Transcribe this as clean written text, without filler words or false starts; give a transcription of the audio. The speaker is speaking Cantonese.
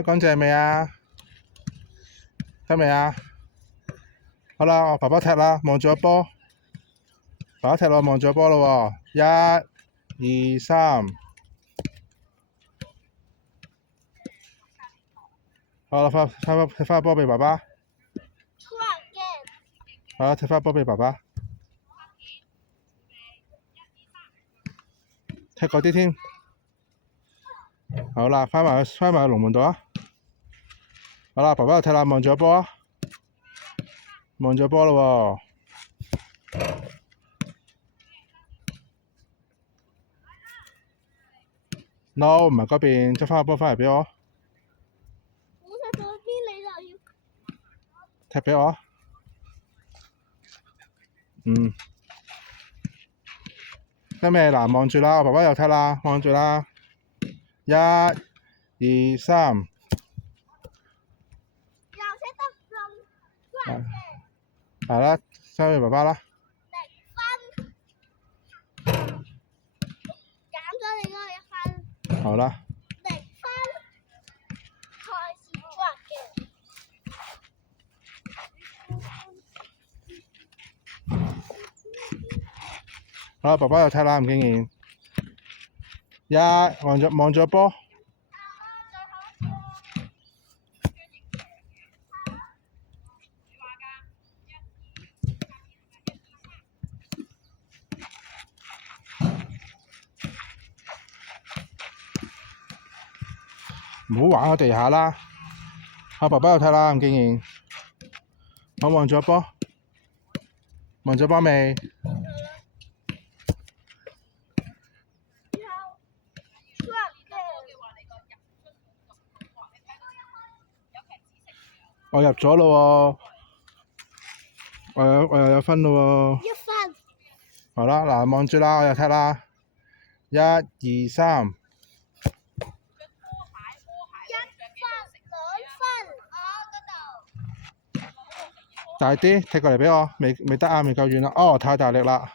踢乾淨未啊？得未啊？好啦，我爸爸踢啦，望住個波。爸爸踢落，望住個波咯喎。1、2、3。好啦，踢翻個波俾爸爸。好啦，踢翻個波俾爸爸。踢嗰啲添。好啦，翻埋去龍門度啊！好啦，爸爸又踢啦，望住個波啊！望住個波咯喎。No， 唔係嗰邊，執翻個波翻嚟俾我。我踢嗰邊，你就要踢俾我。得未？嗱，望住啦，我爸爸又踢啦，望住啦。1、2、3。又踢得咁快嘅。係啦，交俾爸爸啦。0分，減咗你嗰1分。好啦。0分，開始抓嘅。好啦，爸爸又踢啦，吳敬賢。望住個波。唔好玩喺地下啦。爸爸又踢啦，吳敬賢。我望住個波，望咗波未？我入咗咯喎，我又有分咯喎。1分。好啦，嗱，望住啦，我又踢啦。1、2、3。大啲，踢過嚟俾我，未得啊，未夠遠啦。哦，太大力啦。